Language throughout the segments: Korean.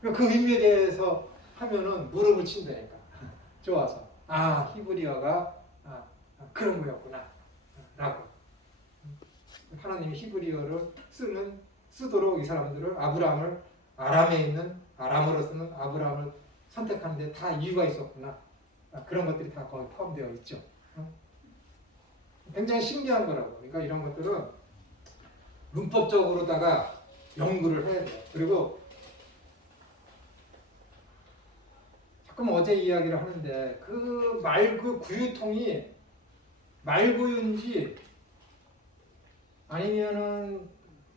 그 의미에 대해서 하면은 무릎을 친다니까. 좋아서. 아, 히브리어가 그런 거였구나. 라고. 하나님이 히브리어를 쓰도록 이 사람들을 아브라함을 아람에 있는 아람어로 쓰는 아브라함을 선택하는데 다 이유가 있었구나. 그런 것들이 다 거기 포함되어 있죠. 굉장히 신기한 거라고. 그러니까 이런 것들은 문법적으로다가 연구를 해야 돼요. 그리고 자꾸 어제 이야기를 하는데 그 구유통이 말구유인지 아니면은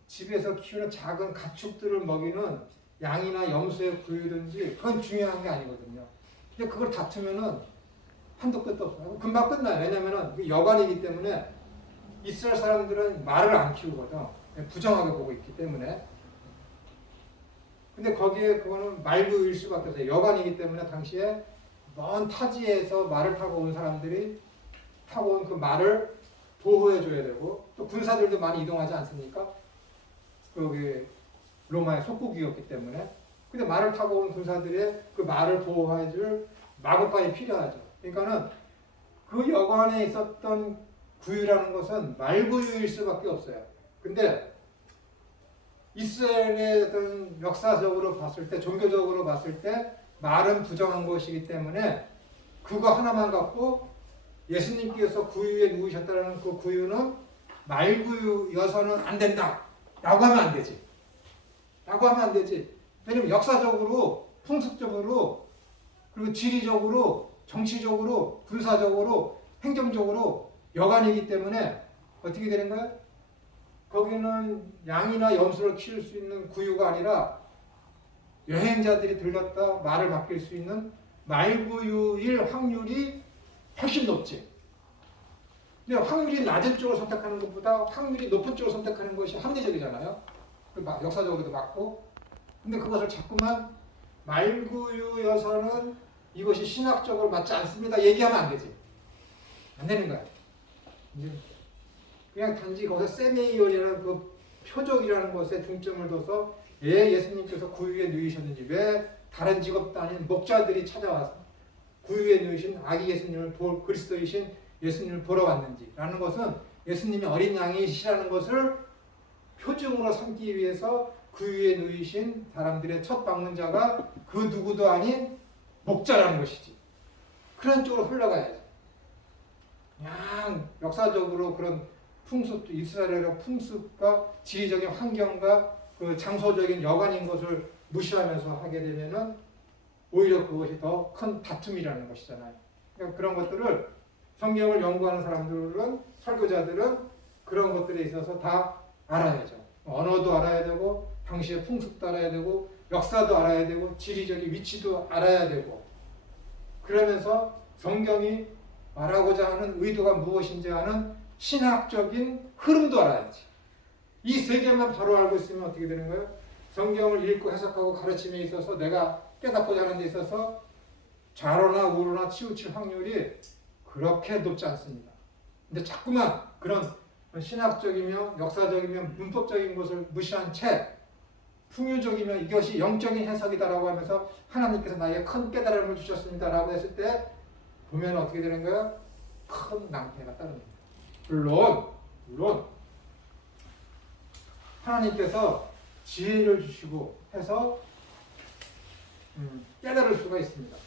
집에서 키우는 작은 가축들을 먹이는 양이나 염소의 구유든지 그건 중요한 게 아니거든요. 근데 그걸 다투면은 한도 끝도 없어요. 금방 끝나요. 왜냐면은 여관이기 때문에 이스라엘 사람들은 말을 안 키우거든. 부정하게 보고 있기 때문에. 근데 거기에 그거는 말구일 수밖에 없어요. 여관이기 때문에 당시에 먼 타지에서 말을 타고 온 사람들이 타고 온 그 말을 보호해줘야 되고 또 군사들도 많이 이동하지 않습니까? 거기 로마의 속국이었기 때문에. 근데 말을 타고 온 군사들의 그 말을 보호해줄 마구간이 필요하죠. 그러니까는 그 여관에 있었던 구유라는 것은 말구유일 수밖에 없어요. 근데 이스라엘의 어떤 역사적으로 봤을 때, 종교적으로 봤을 때 말은 부정한 것이기 때문에 그거 하나만 갖고 예수님께서 구유에 누우셨다는 그 구유는 말구유여서는 안 된다. 라고 하면 안 되지. 라고 하면 안 되지. 왜냐면 역사적으로, 풍습적으로, 그리고 지리적으로, 정치적으로, 군사적으로, 행정적으로 여관이기 때문에 어떻게 되는 거야? 거기는 양이나 염소를 키울 수 있는 구유가 아니라 여행자들이 들렀다 말을 맡길 수 있는 말구유일 확률이 훨씬 높지. 근데 확률이 낮은 쪽을 선택하는 것보다 확률이 높은 쪽을 선택하는 것이 합리적이잖아요. 역사적으로도 맞고. 근데 그것을 자꾸만 말구유여서는 이것이 신학적으로 맞지 않습니다. 얘기하면 안 되지. 안 되는 거야. 그냥 단지 거기서 세메이올이라는 그 표적이라는 것에 중점을 둬서 왜 예수님께서 구유에 누이셨는지, 왜 다른 직업도 아닌 목자들이 찾아와서 구유에 누이신 아기 예수님을 그리스도이신 예수님을 보러 왔는지라는 것은 예수님이 어린 양이시라는 것을 표징으로 삼기 위해서 구유에 누이신 사람들의 첫 방문자가 그 누구도 아닌 목자라는 것이지. 그런 쪽으로 흘러가야지. 그냥 역사적으로 그런 풍습, 이스라엘의 풍습과 지리적인 환경과 그 장소적인 여관인 것을 무시하면서 하게 되면은 오히려 그것이 더 큰 다툼이라는 것이잖아요. 그러니까 그런 것들을 성경을 연구하는 사람들은, 설교자들은 그런 것들에 있어서 다 알아야죠. 언어도 알아야 되고, 당시의 풍습도 알아야 되고, 역사도 알아야 되고, 지리적인 위치도 알아야 되고, 그러면서 성경이 말하고자 하는 의도가 무엇인지 아는 신학적인 흐름도 알아야지. 이 세 개만 바로 알고 있으면 어떻게 되는 거예요? 성경을 읽고 해석하고 가르침에 있어서 내가 깨닫고자 하는 데 있어서 좌로나 우로나 치우칠 확률이 그렇게 높지 않습니다. 근데 자꾸만 그런 신학적이며 역사적이며 문법적인 것을 무시한 채 풍요적이며 이것이 영적인 해석이다라고 하면서 하나님께서 나에게 큰 깨달음을 주셨습니다라고 했을 때 보면 어떻게 되는 거예요? 큰 낭패가 따릅니다. 물론 하나님께서 지혜를 주시고 해서 깨달을 수가 있습니다.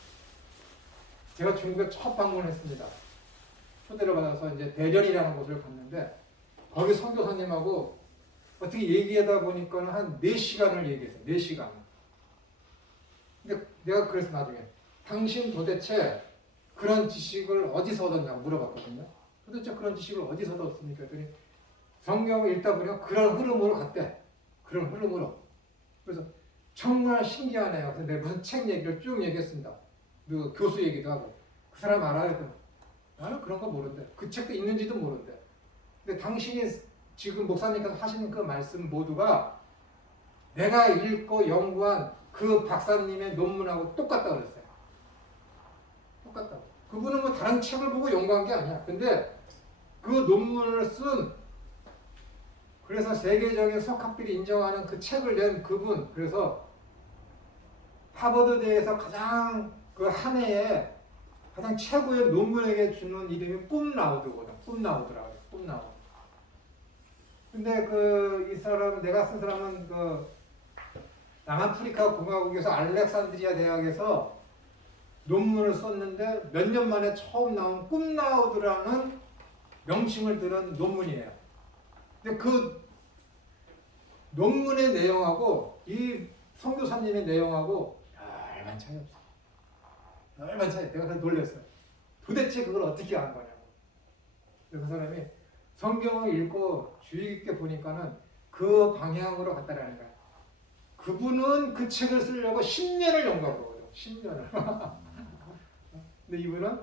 제가 중국에 첫 방문했습니다. 초대를 받아서 이제 대련이라는 곳을 갔는데 거기 선교사님하고 어떻게 얘기하다 보니까 한 4시간을 얘기했어요. 4시간. 근데 내가 그래서 나중에 당신 도대체 그런 지식을 어디서 얻었냐고 물어봤거든요. 도대체 그런 지식을 어디서 얻었습니까? 그랬더니 성경을 읽다 보니까 그런 흐름으로 갔대. 그런 흐름으로. 그래서 정말 신기하네요. 그래서 내가 무슨 책 얘기를 쭉 얘기했습니다. 그 교수 얘기도 하고. 그 사람 알아야 돼. 나는 그런 거 모른대. 그 책도 있는지도 모른대. 근데 당신이 지금 목사님께서 하시는 그 말씀 모두가 내가 읽고 연구한 그 박사님의 논문하고 똑같다고 그랬어요. 똑같다고. 그분은 뭐 다른 책을 보고 연구한 게 아니야. 근데 그 논문을 쓴 그래서 세계적인 석학들이 인정하는 그 책을 낸 그분, 그래서 하버드대에서 가장 그 한 해에 가장 최고의 논문에게 주는 이름이 꿈라우드거든. 꿈라우드라고 해요. 꿈라우드. 근데 그 이 사람 내가 쓴 사람은 그 남아프리카 공화국에서 알렉산드리아 대학에서 논문을 썼는데 몇 년 만에 처음 나온 꿈라우드라는 명칭을 들은 논문이에요. 근데 그 논문의 내용하고 이 선교사님의 내용하고 얼마나 차이 없어. 얼마나 차이. 내가 놀랐어요. 도대체 그걸 어떻게 한 거냐고. 그 사람이 성경을 읽고 주의 깊게 보니까는 그 방향으로 갔다라는 거야. 그분은 그 책을 쓰려고 10년을 연구한 거거든. 10년을. 근데 이분은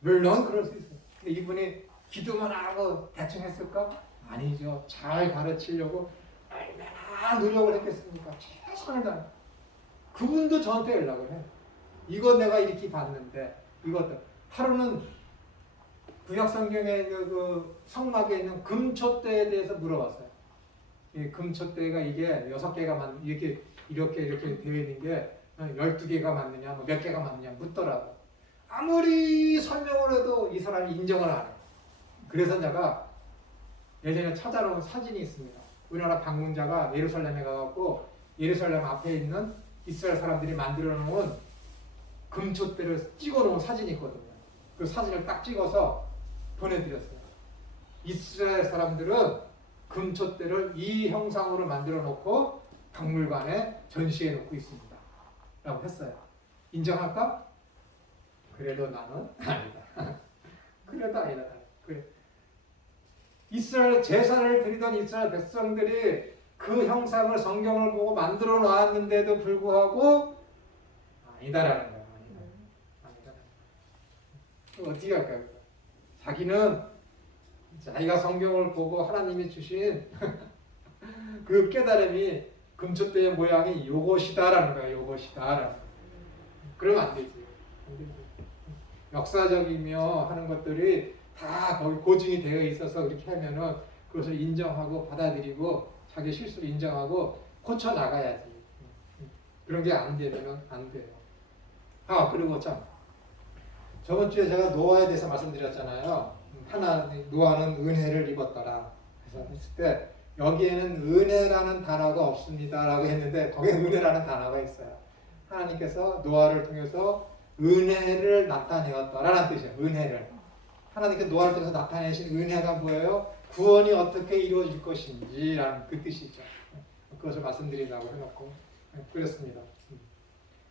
물론 그럴 수 있어요. 근데 이분이 기도만 하고 대충 했을까? 아니죠. 잘 가르치려고 얼마나 노력을 했겠습니까? 최선을 다해. 그분도 저한테 연락을 해. 이거 내가 이렇게 봤는데 이것도 하루는 구약성경에 있는 그 성막에 있는 금촛대에 대해서 물어봤어요. 이 금촛대가 이게 6개가 이렇게 되어 있는 게 12개가 맞느냐, 뭐 몇 개가 맞느냐 묻더라고. 아무리 설명을 해도 이 사람이 인정을 안 해. 그래서 내가 예전에 찾아놓은 사진이 있습니다. 우리나라 방문자가 예루살렘에 가갖고 예루살렘 앞에 있는 이스라엘 사람들이 만들어 놓은 금촛대를 찍어 놓은 사진이 있거든요. 그 사진을 딱 찍어서 보내드렸어요. 이스라엘 사람들은 금촛대를 이 형상으로 만들어 놓고 박물관에 전시해 놓고 있습니다. 라고 했어요. 인정할까? 그래도 나는 아니다. 그래도 아니다. 그래. 이스라엘 제사를 드리던 이스라엘 백성들이 그 형상을 성경을 보고 만들어 놨는데도 불구하고 아니다라는 거야. 아니다. 어떻게 할까요? 자기는 자기가 성경을 보고 하나님이 주신 그 깨달음이 금촛대의 모양이 요것이다라는 거야. 요것이다라는. 그러면 안 되지. 역사적이며 하는 것들이 다 거기 고증이 되어 있어서 그렇게 하면은 그것을 인정하고 받아들이고 자기 실수를 인정하고 고쳐 나가야지. 그런 게 안 되면은 안 돼요. 아, 그리고 참 저번 주에 제가 노아에 대해서 말씀드렸잖아요. 노아는 은혜를 입었더라. 그래서 했을 때 여기에는 은혜라는 단어가 없습니다라고 했는데 거기에 은혜라는 단어가 있어요. 하나님께서 노아를 통해서 은혜를 나타내었다라는 뜻이에요. 은혜를. 하나님께서 노아를 통해서 나타내신 은혜가 뭐예요? 구원이 어떻게 이루어질 것인지라는 그 뜻이죠. 그것을 말씀드리려고 해놓고 그랬습니다.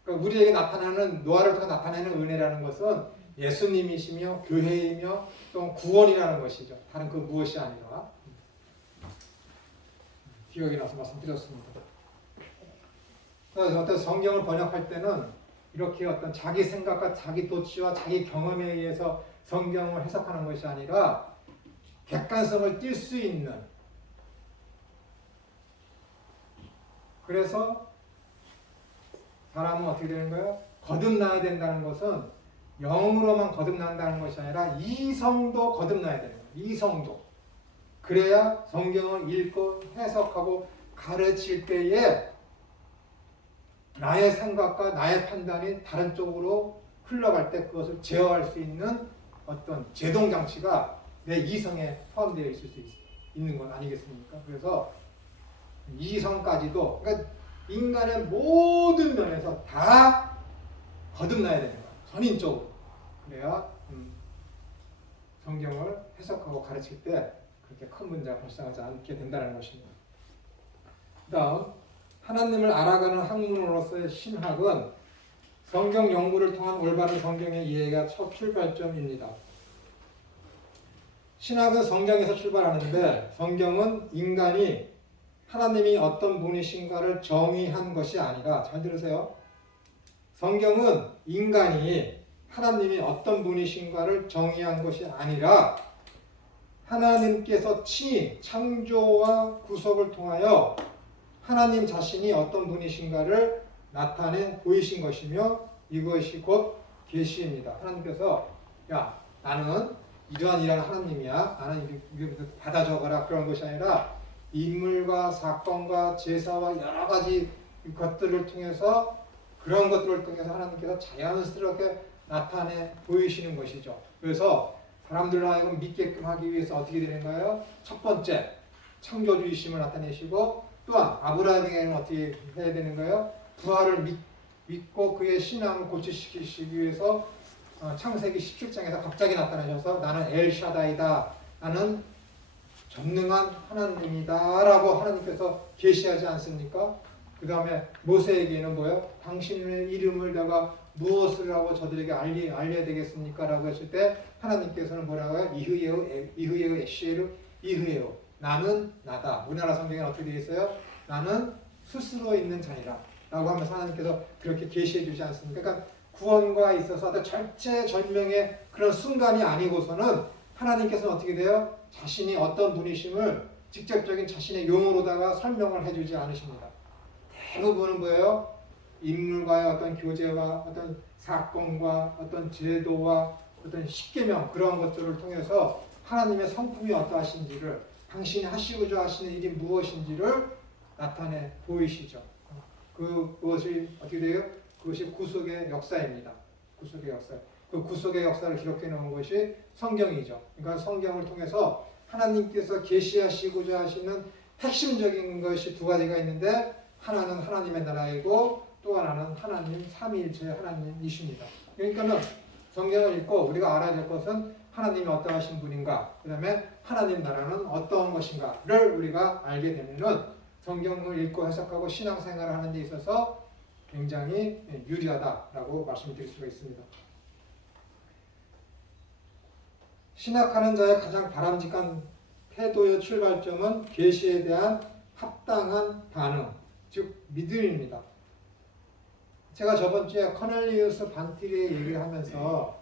그러니까 우리에게 나타나는 노아를 통해 나타내는 은혜라는 것은 예수님이시며 교회이며 또 구원이라는 것이죠. 다른 그 무엇이 아니라 기억이 나서 말씀드렸습니다. 그래서 어떤 성경을 번역할 때는 이렇게 어떤 자기 생각과 자기 도취와 자기 경험에 의해서 성경을 해석하는 것이 아니라 객관성을 띌 수 있는, 그래서 사람은 어떻게 되는 거예요? 거듭나야 된다는 것은 영으로만 거듭난다는 것이 아니라 이성도 거듭나야 되는 거예요. 이성도. 그래야 성경을 읽고 해석하고 가르칠 때에 나의 생각과 나의 판단이 다른 쪽으로 흘러갈 때 그것을 제어할 수 있는 어떤 제동장치가 내 이성에 포함되어 있을 수 있는 건 아니겠습니까? 그래서 이성까지도, 그러니까 인간의 모든 면에서 다 거듭나야 되는 거야. 전인적으로. 그래야 성경을 해석하고 가르칠 때 그렇게 큰 문제가 발생하지 않게 된다는 것입니다. 그 다음, 하나님을 알아가는 학문으로서의 신학은 성경 연구를 통한 올바른 성경의 이해가 첫 출발점입니다. 신학은 성경에서 출발하는데 성경은 인간이 하나님이 어떤 분이신가를 정의한 것이 아니라, 잘 들으세요. 성경은 인간이 하나님이 어떤 분이신가를 정의한 것이 아니라 하나님께서 친히 창조와 구속을 통하여 하나님 자신이 어떤 분이신가를 나타내 보이신 것이며 이것이 곧 계시입니다. 하나님께서 야, 나는 이러한 하나님이야. 나는 이렇게 받아 적어라. 그런 것이 아니라 인물과 사건과 제사와 여러 가지 것들을 통해서 그런 것들을 통해서 하나님께서 자연스럽게 나타내 보이시는 것이죠. 그래서 사람들을 하여금 믿게끔 하기 위해서 어떻게 되는가요? 첫 번째, 창조주이심을 나타내시고 또한 아브라함에게는 어떻게 해야 되는가요? 부활을 믿고 그의 신앙을 고치시키기 위해서 창세기 17장에서 갑자기 나타나셔서 나는 엘샤다이다. 나는 전능한 하나님이다 라고 하나님께서 계시하지 않습니까? 그 다음에 모세에게는 뭐예요? 당신의 이름을 내가 무엇을 하고 저들에게 알려야 되겠습니까? 라고 했을 때 하나님께서는 뭐라고 해요? 이흐예우 에시에르 이흐예우 나는 나다. 우리나라 성경에는 어떻게 되어 있어요? 나는 스스로 있는 자니라 라고 하면서 하나님께서 그렇게 계시해 주지 않습니까? 그러니까 구원과 있어서 어떤 절체절명의 그런 순간이 아니고서는 하나님께서는 어떻게 돼요? 자신이 어떤 분이심을 직접적인 자신의 용어로다가 설명을 해주지 않으십니다. 대부분은 뭐예요? 인물과의 어떤 교제와 어떤 사건과 어떤 제도와 어떤 십계명 그런 것들을 통해서 하나님의 성품이 어떠하신지를 당신이 하시고자 하시는 일이 무엇인지를 나타내 보이시죠. 그것이 어떻게 돼요? 그것이 구속의 역사입니다. 구속의 역사. 그 구속의 역사를 기록해 놓은 것이 성경이죠. 그러니까 성경을 통해서 하나님께서 계시하시고자 하시는 핵심적인 것이 두 가지가 있는데 하나는 하나님의 나라이고 또 하나는 하나님 삼위일체 하나님이십니다. 그러니까는 성경을 읽고 우리가 알아야 될 것은 하나님이 어떠하신 분인가, 그 다음에 하나님 나라는 어떠한 것인가를 우리가 알게 되면은 성경을 읽고 해석하고 신앙생활을 하는 데 있어서 굉장히 유리하다라고 말씀드릴 수가 있습니다. 신학하는 자의 가장 바람직한 태도의 출발점은 계시에 대한 합당한 반응, 즉 믿음입니다. 제가 저번 주에 커넬리우스 반티리의 얘기를 하면서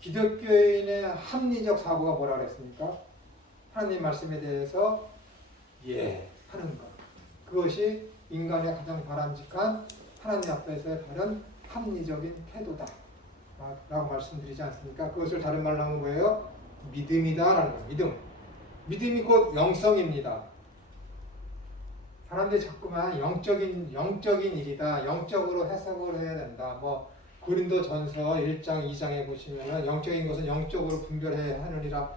기독교인의 합리적 사고가 뭐라 그랬습니까? 하나님 말씀에 대해서 하는 것. 그것이 인간의 가장 바람직한 하나님 앞에서의 바른 합리적인 태도다 라고 말씀드리지 않습니까? 그것을 다른 말로 하면 뭐예요? 믿음이다 라는 거예요. 믿음. 믿음이 곧 영성입니다. 사람들이 자꾸만 영적인 일이다. 영적으로 해석을 해야 된다. 뭐 고린도전서 1장 2장에 보시면은 영적인 것은 영적으로 분별해야 하느니라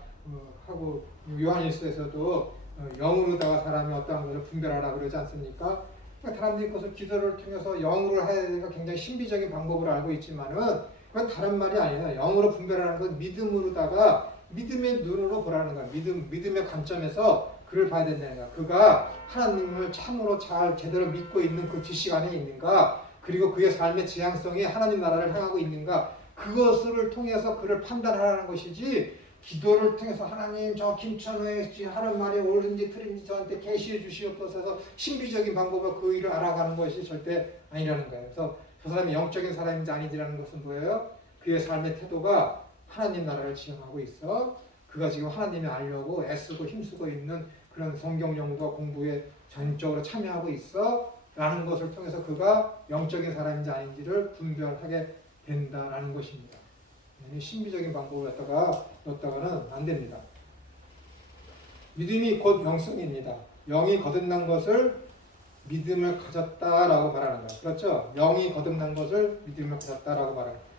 하고 요한일서에서도 영으로다가 사람이 어떠한 것을 분별하라 그러지 않습니까? 그러니까 사람들이 그것을 기도를 통해서 영으로 해야 되니까 굉장히 신비적인 방법을 알고 있지만은 그건 다른 말이 아니에요. 영으로 분별하는 건 믿음으로다가 믿음의 눈으로 보라는 거야. 믿음의 관점에서 그를 봐야 된다는 거야. 그가 하나님을 참으로 잘 제대로 믿고 있는 그 지식 안에 있는가, 그리고 그의 삶의 지향성이 하나님 나라를 향하고 있는가, 그것을 통해서 그를 판단하라는 것이지, 기도를 통해서 하나님 저 김천호에 하는 말이 옳은지 틀린지 저한테 계시해 주시옵소서 해서 신비적인 방법으로 그 일을 알아가는 것이 절대 아니라는 거예요. 그래서 그 사람이 영적인 사람인지 아닌지라는 것은 뭐예요? 그의 삶의 태도가 하나님 나라를 지향하고 있어. 그가 지금 하나님을 알려고 애쓰고 힘쓰고 있는 그런 성경 연구와 공부에 전적으로 참여하고 있어 라는 것을 통해서 그가 영적인 사람인지 아닌지를 분별하게 된다라는 것입니다. 신비적인 방법을 넣었다가는 안 됩니다. 믿음이 곧 영성입니다. 영이 거듭난 것을 믿음을 가졌다라고 말하는 거예요. 그렇죠? 영이 거듭난 것을 믿음을 가졌다라고 말하는 거예요.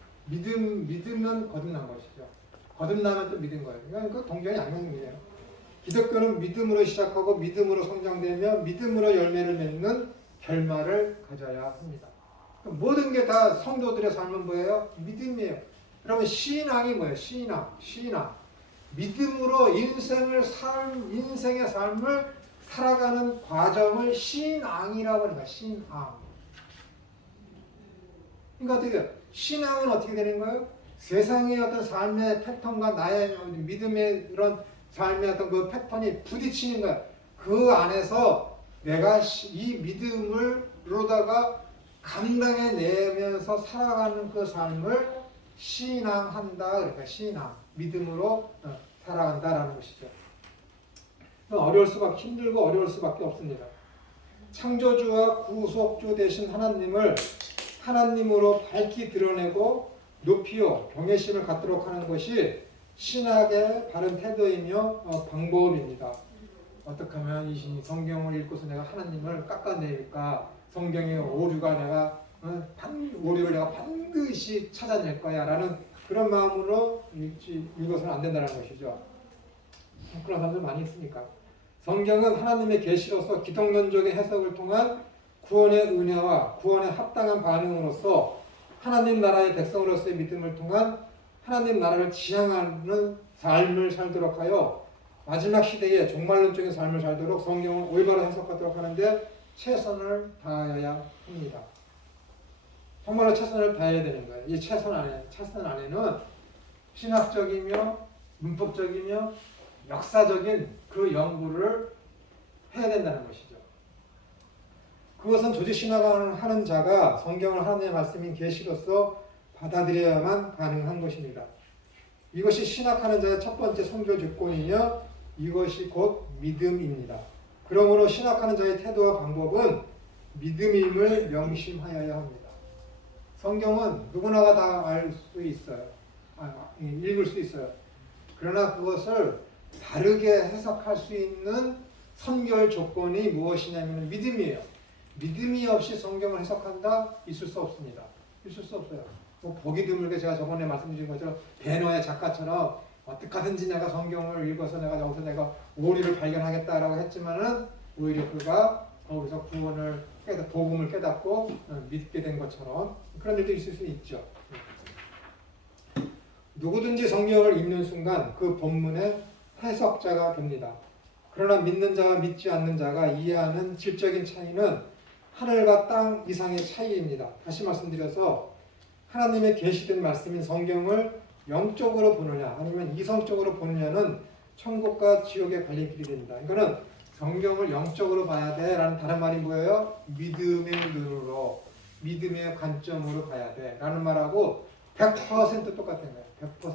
믿으면 거듭난 것이죠. 거듭나면 또 믿은 거예요. 이건 그 동전이 아닌 일이에요. 기독교는 믿음으로 시작하고 믿음으로 성장되며 믿음으로 열매를 맺는 결말을 가져야 합니다. 모든 게 다 성도들의 삶은 뭐예요? 믿음이에요. 그러면 신앙이 뭐예요? 신앙. 믿음으로 인생의 삶을 살아가는 과정을 신앙이라고 합니다. 신앙. 그러니까 어떻게 돼요? 신앙은 어떻게 되는 거예요? 세상의 어떤 삶의 패턴과 나의 믿음의 이런 삶의 어떤 그 패턴이 부딪히는 거야. 그 안에서 내가 이 믿음으로다가 감당해내면서 살아가는 그 삶을 신앙한다. 그러니까 신앙, 믿음으로 살아간다라는 것이죠. 힘들고 어려울 수밖에 없습니다. 창조주와 구속주 되신 하나님을 하나님으로 밝히 드러내고 높이요 경외심을 갖도록 하는 것이 신학의 바른 태도이며 방법입니다. 어떻게 하면 이 성경을 읽고서 내가 하나님을 깎아내릴까? 성경의 오류가 내가 오류를 내가 반드시 찾아낼 거야라는 그런 마음으로 읽어서는 안 된다는 것이죠. 그런 사람들 많이 있으니까. 성경은 하나님의 계시로서 기독론적인 해석을 통한 구원의 은혜와 구원에 합당한 반응으로서 하나님 나라의 백성으로서의 믿음을 통한 하나님 나라를 지향하는 삶을 살도록 하여 마지막 시대에 종말론적인 삶을 살도록 성경을 올바로 해석하도록 하는데 최선을 다해야 합니다. 정말로 최선을 다해야 되는 거예요. 이 최선 안에는 신학적이며 문법적이며 역사적인 그 연구를 해야 된다는 것이죠. 그것은 조직신학을 하는 자가 성경을 하나님의 말씀인 계시로서 받아들여야만 가능한 것입니다. 이것이 신학하는 자의 첫 번째 선교 조건이며 이것이 곧 믿음입니다. 그러므로 신학하는 자의 태도와 방법은 믿음임을 명심하여야 합니다. 성경은 누구나가 다 알 수 있어요. 읽을 수 있어요. 그러나 그것을 다르게 해석할 수 있는 선결 조건이 무엇이냐면 믿음이에요. 믿음이 없이 성경을 해석한다? 있을 수 없습니다. 있을 수 없어요. 뭐 보기 드물게 제가 저번에 말씀드린 것처럼 배너의 작가처럼 어떻게 하든지 내가 성경을 읽어서 내가 여기서 내가 오류를 발견하겠다라고 했지만은 오히려 그가 거기서 구원을 복음을 깨닫고 믿게 된 것처럼 그런 일도 있을 수 있죠. 누구든지 성경을 읽는 순간 그 본문의 해석자가 됩니다. 그러나 믿는 자와 믿지 않는 자가 이해하는 질적인 차이는 하늘과 땅 이상의 차이입니다. 다시 말씀드려서 하나님의 계시된 말씀인 성경을 영적으로 보느냐 아니면 이성적으로 보느냐는 천국과 지옥의 갈림길이 됩니다. 이거는 성경을 영적으로 봐야 돼 라는 다른 말이 뭐예요? 믿음의 눈으로 믿음의 관점으로 봐야 돼 라는 말하고 100% 똑같은 거예요. 100%.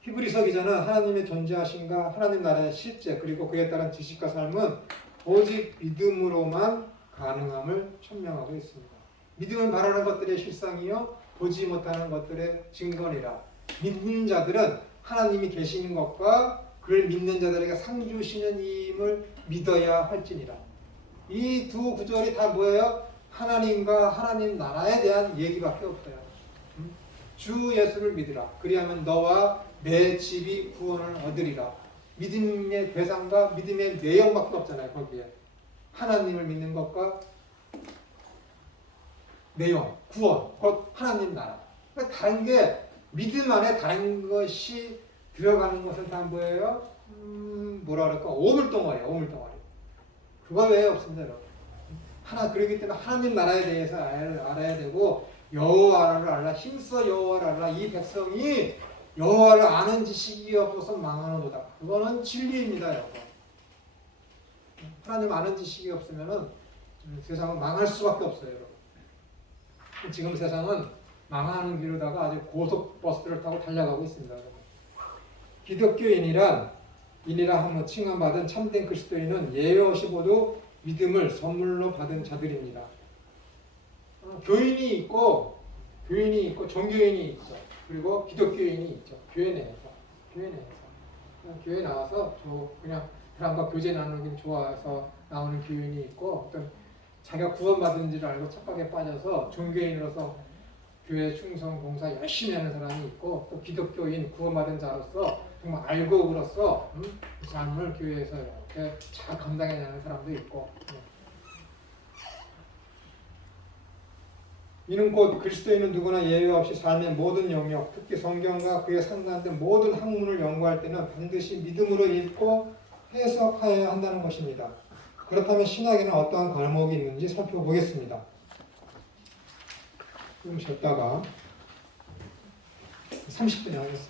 히브리서 기자는 하나님의 존재하심과 하나님 나라의 실제 그리고 그에 따른 지식과 삶은 오직 믿음으로만 가능함을 천명하고 있습니다. 믿음은 바라는 것들의 실상이요 보지 못하는 것들의 증거니라. 믿는 자들은 하나님이 계시는 것과 그를 믿는 자들에게 상 주시는 임을 믿어야 할지니라. 이 두 구절이 다 뭐예요? 하나님과 하나님 나라에 대한 얘기밖에 없어요. 주 예수를 믿으라. 그리하면 너와 내 집이 구원을 얻으리라. 믿음의 대상과 믿음의 내용밖에 없잖아요. 거기에 하나님을 믿는 것과 내용, 구원, 곧 하나님 나라. 그러니까 다른 게 믿음 안에 다른 것이 들어가는 것은 다 뭐예요? 뭐라 그럴까? 오물덩어리예요. 오물덩어리. 그거 외에 없습니다. 여러분. 그러기 때문에 하나님 나라에 대해서 알아야 되고 여호와를 알라, 힘써 여호와를 알라. 이 백성이 여호와를 아는 지식이 없어서 망하는도다. 그거는 진리입니다. 여러분. 하나님 아는 지식이 없으면 세상은 망할 수밖에 없어요. 여러분. 지금 세상은 망하는 길로다가 아주 고속버스를 타고 달려가고 있습니다. 여러분. 기독교인이라 함을 칭함받은 참된 그리스도인은 예외 없이 모두 믿음을 선물로 받은 자들입니다. 교인이 있고 종교인이 있죠. 그리고 기독교인이 있죠. 교회 내에서 교회 나와서 그냥 사람과 교제 나누기 좋아해서 나오는 교인이 있고 어떤 자기가 구원받은 줄 알고 착각에 빠져서 종교인으로서 교회 충성 봉사 열심히 하는 사람이 있고 또 기독교인 구원받은 자로서 정말 알고으로서 그 삶을 교회에서 이렇게 잘 감당해내는 사람도 있고 이는 곧 그리스도인은 누구나 예외 없이 삶의 모든 영역, 특히 성경과 그에 상관된 모든 학문을 연구할 때는 반드시 믿음으로 읽고 해석하여야 한다는 것입니다. 그렇다면 신학에는 어떠한 과목이 있는지 살펴보겠습니다. 좀 쉬었다가 30분에 하겠습니다.